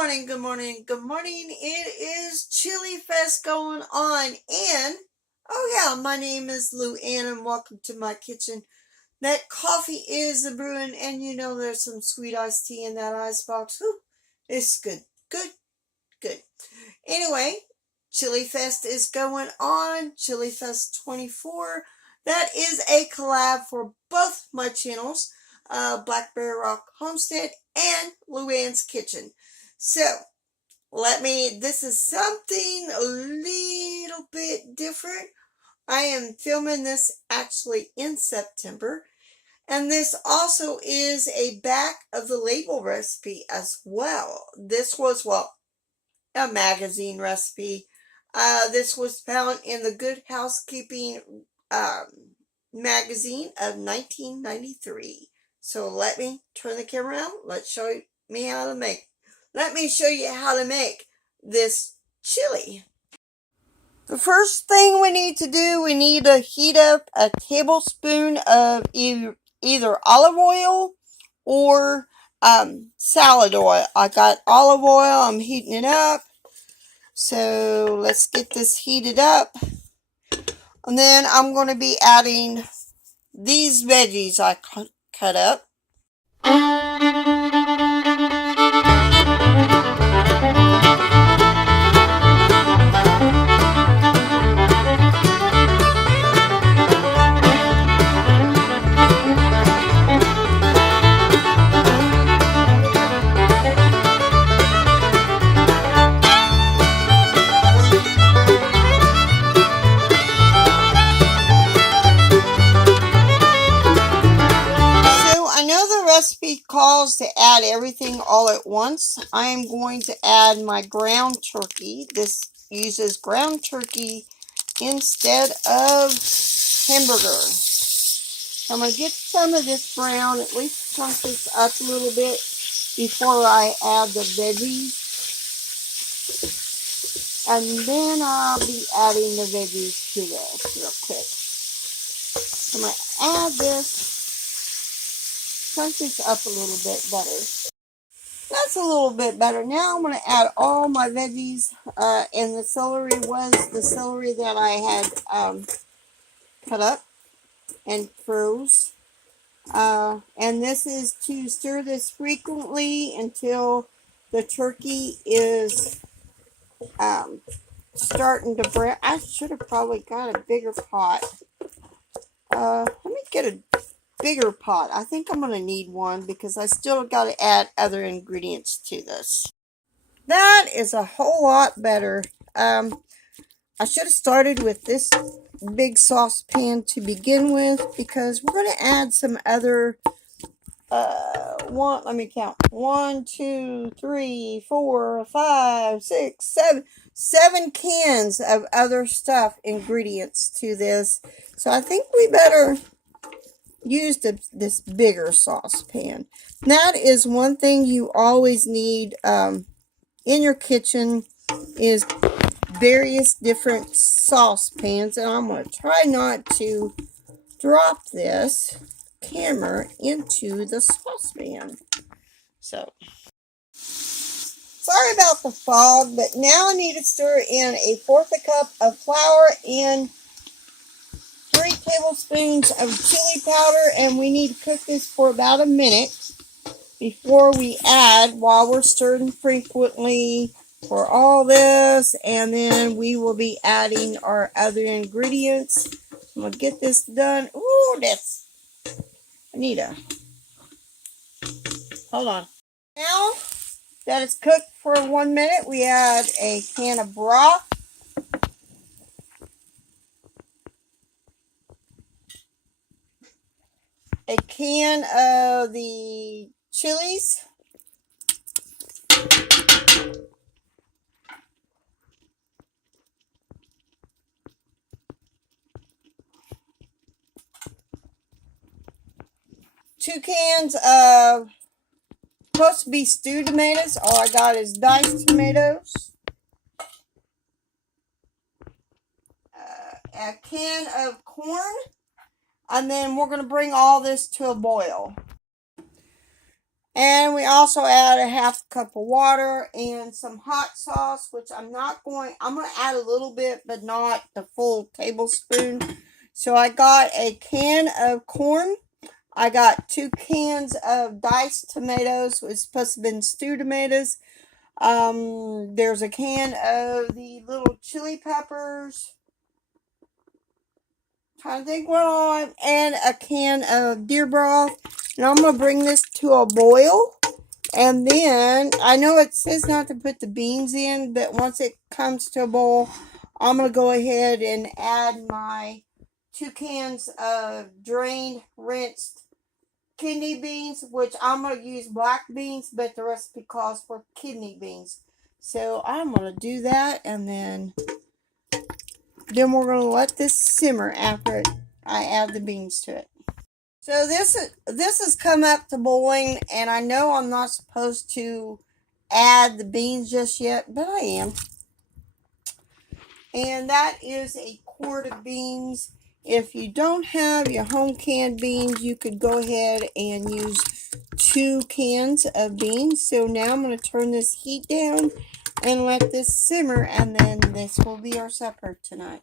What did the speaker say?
morning, good morning, good morning. It is Chili Fest going on, and oh yeah, my name is LouAnn, and welcome to my kitchen. That coffee is a brewing, and you know there's some sweet iced tea in that icebox. Whew, it's good, good, good. Anyway, Chili Fest is going on. Chili Fest 24. That is a collab for both my channels, Blackberry Rock Homestead and LouAnn's Kitchen. So, this is something a little bit different. I am filming this actually in September. And this also is a back of the label recipe as well. This was, a magazine recipe. This was found in the Good Housekeeping magazine of 1993. So let me turn the camera around. Let me show you how to make this chili. The first thing we need to do, we need to heat up a tablespoon of either olive oil or salad oil. I got olive oil. I'm heating it up. So let's get this heated up. And then I'm going to be adding these veggies I cut up. Recipe calls to add everything all at once. I am going to add my ground turkey. This uses ground turkey instead of hamburger. I'm going to get some of this brown, at least chunk this up a little bit before I add the veggies. And then I'll be adding the veggies to this real quick. I'm going to add this. Chunk this up a little bit better. That's a little bit better. Now I'm going to add all my veggies, and the celery was the celery that I had cut up and froze. And this is to stir this frequently until the turkey is starting to brown. I should have probably got a bigger pot. Let me get a bigger pot. I think I'm going to need one because I still got to add other ingredients to this. That is a whole lot better. I should have started with this big saucepan to begin with because we're going to add some other, let me count. 1, 2, 3, 4, 5, 6, 7. 7 cans of other ingredients to this. So I think we better use this bigger saucepan. That is one thing you always need in your kitchen is various different saucepans. And I'm going to try not to drop this camera into the saucepan. So, sorry about the fog, but now I need to stir in 1/4 cup of flour and 3 tablespoons of chili powder, and we need to cook this for about a minute before we add, while we're stirring frequently for all this, and then we will be adding our other ingredients. I'm going to get this done. Ooh, hold on. Now that it's cooked for 1 minute, we add a can of broth. A can of the chilies. Two cans of supposed to be stewed tomatoes. All I got is diced tomatoes. A can of corn. And then we're going to bring all this to a boil. And we also add a half cup of water and some hot sauce, which I'm going to add a little bit, but not the full tablespoon. So I got a can of corn. I got 2 cans of diced tomatoes. It's supposed to have been stewed tomatoes. There's a can of the little chili peppers. Trying to think what all, and a can of deer broth. And I'm going to bring this to a boil. And then, I know it says not to put the beans in, but once it comes to a boil, I'm going to go ahead and add my 2 cans of drained, rinsed kidney beans, which I'm going to use black beans, but the recipe calls for kidney beans. So I'm going to do that, and then we're going to let this simmer after I add the beans to it. So this has come up to boiling, and I know I'm not supposed to add the beans just yet, but I am. And that is a quart of beans. If you don't have your home canned beans, you could go ahead and use 2 cans of beans. So now I'm going to turn this heat down and let this simmer, and then this will be our supper tonight.